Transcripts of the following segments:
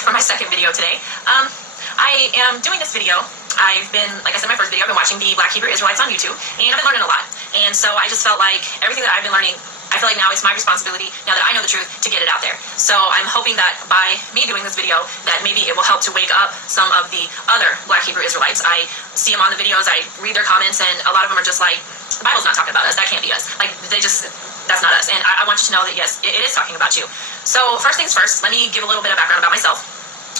for my second video today. I am doing this video. I've been, like I said in my first video, I've been watching the Black Hebrew Israelites on YouTube, and I've been learning a lot. And so I just felt like everything that I've been learning, I feel like now it's my responsibility, now that I know the truth, to get it out there. So I'm hoping that by me doing this video, that maybe it will help to wake up some of the other Black Hebrew Israelites. I see them on the videos, I read their comments, and a lot of them are just like, the Bible's not talking about us, that can't be us. Like, that's not us. And I want you to know that, yes, it is talking about you. So first things first, let me give a little bit of background about myself.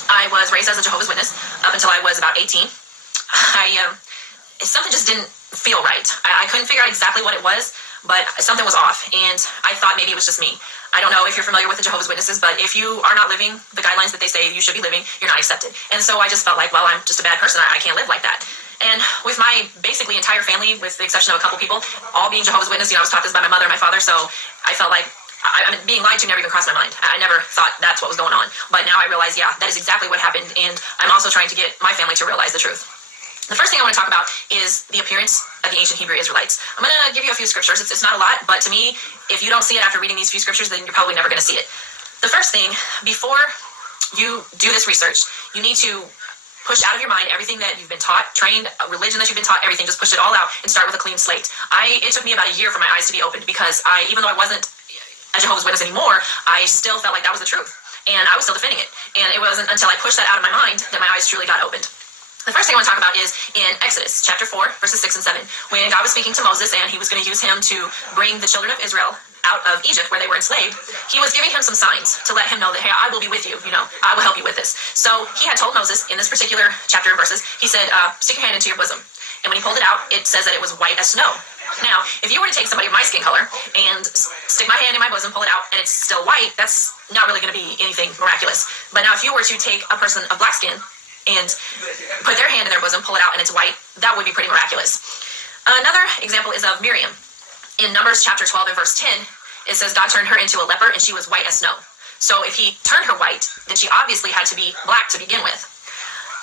I was raised as a Jehovah's Witness up until I was about 18. Something just didn't feel right. I couldn't figure out exactly what it was, but something was off, and I thought maybe it was just me. I don't know if you're familiar with the Jehovah's Witnesses, but if you are not living the guidelines that they say you should be living, you're not accepted. And so I just felt like, well, I'm just a bad person. I can't live like that. And with my basically entire family, with the exception of a couple people, all being Jehovah's Witnesses, I was taught this by my mother and my father, so I felt like I mean, being lied to never even crossed my mind. I never thought that's what was going on. But now I realize, yeah, that is exactly what happened, and I'm also trying to get my family to realize the truth. The first thing I want to talk about is the appearance of the ancient Hebrew Israelites. I'm going to give you a few scriptures. It's not a lot, but to me, if you don't see it after reading these few scriptures, then you're probably never going to see it. The first thing, before you do this research, you need to push out of your mind everything that you've been taught, trained, religion that you've been taught, everything. Just push it all out and start with a clean slate. It took me about a year for my eyes to be opened, because even though I wasn't a Jehovah's Witness anymore, I still felt like that was the truth, and I was still defending it. And it wasn't until I pushed that out of my mind that my eyes truly got opened. The first thing I want to talk about is in Exodus chapter 4, verses 6 and 7, when God was speaking to Moses and he was going to use him to bring the children of Israel out of Egypt where they were enslaved. He was giving him some signs to let him know that, hey, I will be with you, I will help you with this. So he had told Moses in this particular chapter and verses, he said, stick your hand into your bosom. And when he pulled it out, it says that it was white as snow. Now, if you were to take somebody of my skin color and stick my hand in my bosom, pull it out, and it's still white, that's not really going to be anything miraculous. But now if you were to take a person of black skin and put their hand in their bosom, pull it out, and it's white, that would be pretty miraculous. Another example is of Miriam. In Numbers chapter 12 and verse 10, it says God turned her into a leper, and she was white as snow. So if he turned her white, then she obviously had to be black to begin with.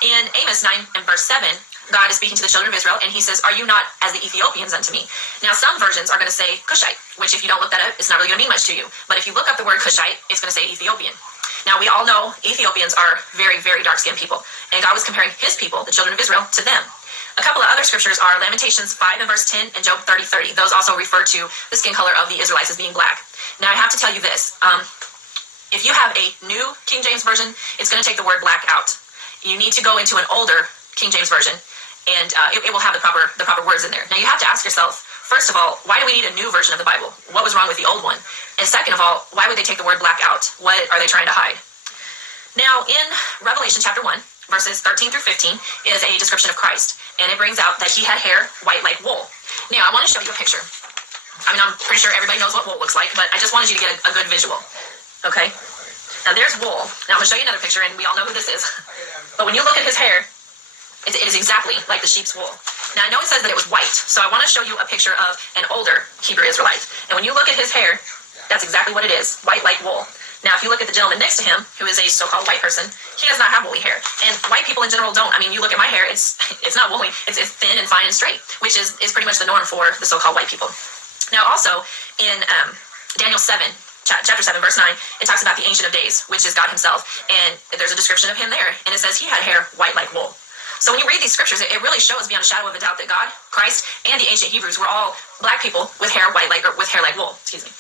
In Amos 9 and verse 7, God is speaking to the children of Israel, and he says, are you not as the Ethiopians unto me? Now, some versions are going to say Cushite, which if you don't look that up, it's not really going to mean much to you. But if you look up the word Cushite, it's going to say Ethiopian. Now, we all know Ethiopians are very, very dark-skinned people, and God was comparing his people, the children of Israel, to them. A couple of other scriptures are Lamentations 5 and verse 10 and Job 30:30. Those also refer to the skin color of the Israelites as being black. Now, I have to tell you this. If you have a new King James Version, it's going to take the word black out. You need to go into an older King James Version, and it will have the proper words in there. Now, you have to ask yourself, first of all, why do we need a new version of the Bible? What was wrong with the old one? And second of all, why would they take the word black out? What are they trying to hide? Now, in Revelation chapter 1, verses 13 through 15, is a description of Christ, and it brings out that he had hair white like wool. Now, I want to show you a picture. I mean, I'm pretty sure everybody knows what wool looks like, but I just wanted you to get a good visual. Okay? Now, there's wool. Now, I'm going to show you another picture, and we all know who this is. But when you look at his hair, it is exactly like the sheep's wool. Now, I know it says that it was white, so I want to show you a picture of an older Hebrew Israelite. And when you look at his hair, that's exactly what it is, white like wool. Now, if you look at the gentleman next to him, who is a so-called white person, he does not have woolly hair. And white people in general don't. I mean, you look at my hair, it's not woolly. It's thin and fine and straight, which is pretty much the norm for the so-called white people. Now, also, in Daniel 7, chapter 7, verse 9, it talks about the Ancient of Days, which is God himself. And there's a description of him there, and it says he had hair white like wool. So when you read these scriptures, it really shows beyond a shadow of a doubt that God, Christ, and the ancient Hebrews were all black people with hair white like, or with hair like wool. Excuse me.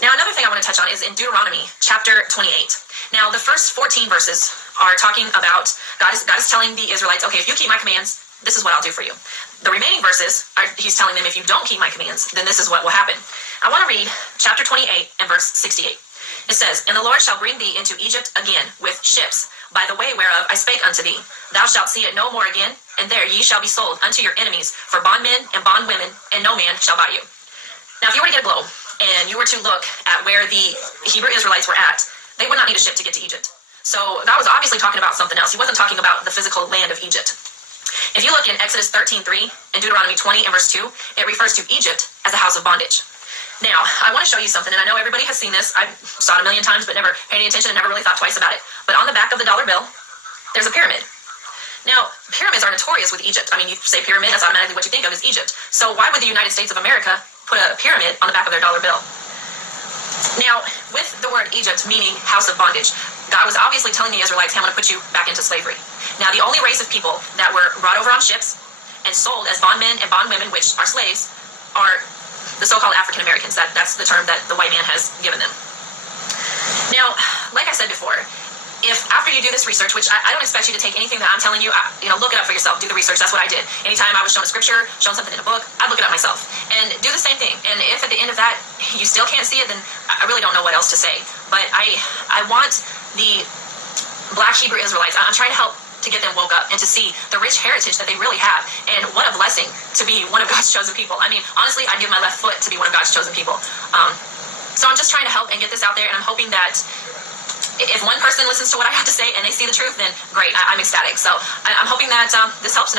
Now, another thing I want to touch on is in Deuteronomy chapter 28. Now, the first 14 verses are talking about God is telling the Israelites, okay, if you keep my commands, this is what I'll do for you. The remaining verses he's telling them, if you don't keep my commands, then this is what will happen. I want to read chapter 28 and verse 68. It says, and the Lord shall bring thee into Egypt again with ships, by the way whereof I spake unto thee. Thou shalt see it no more again, and there ye shall be sold unto your enemies for bondmen and bondwomen, and no man shall buy you. Now, if you were to get a globe, and you were to look at where the Hebrew Israelites were at, they would not need a ship to get to Egypt. So God was obviously talking about something else. He wasn't talking about the physical land of Egypt. If you look in Exodus 13:3 and Deuteronomy 20 and verse 2, it refers to Egypt as a house of bondage. Now, I want to show you something, and I know everybody has seen this. I saw it a million times, but never paid any attention and never really thought twice about it. But on the back of the dollar bill, there's a pyramid. Now, pyramids are notorious with Egypt. I mean, you say pyramid, that's automatically what you think of is Egypt. So why would the United States of America put a pyramid on the back of their dollar bill? Now, with the word Egypt meaning house of bondage, God was obviously telling the Israelites, hey, I'm going to put you back into slavery. Now, the only race of people that were brought over on ships and sold as bondmen and bondwomen, which are slaves, are the so-called African Americans. That's the term that the white man has given them. Now, like I said before, if after you do this research, which I don't expect you to take anything that I'm telling you, look it up for yourself, do the research. That's what I did. Anytime I was shown a scripture, shown something in a book, I'd look it up myself and do the same thing. And if at the end of that you still can't see it, then I really don't know what else to say. But I want the Black Hebrew Israelites, I'm trying to help to get them woke up and to see the rich heritage that they really have. And what a blessing to be one of God's chosen people. I mean, honestly, I'd give my left foot to be one of God's chosen people. So I'm just trying to help and get this out there, and I'm hoping that if one person listens to what I have to say and they see the truth, then great, I'm ecstatic. So I'm hoping that this helps.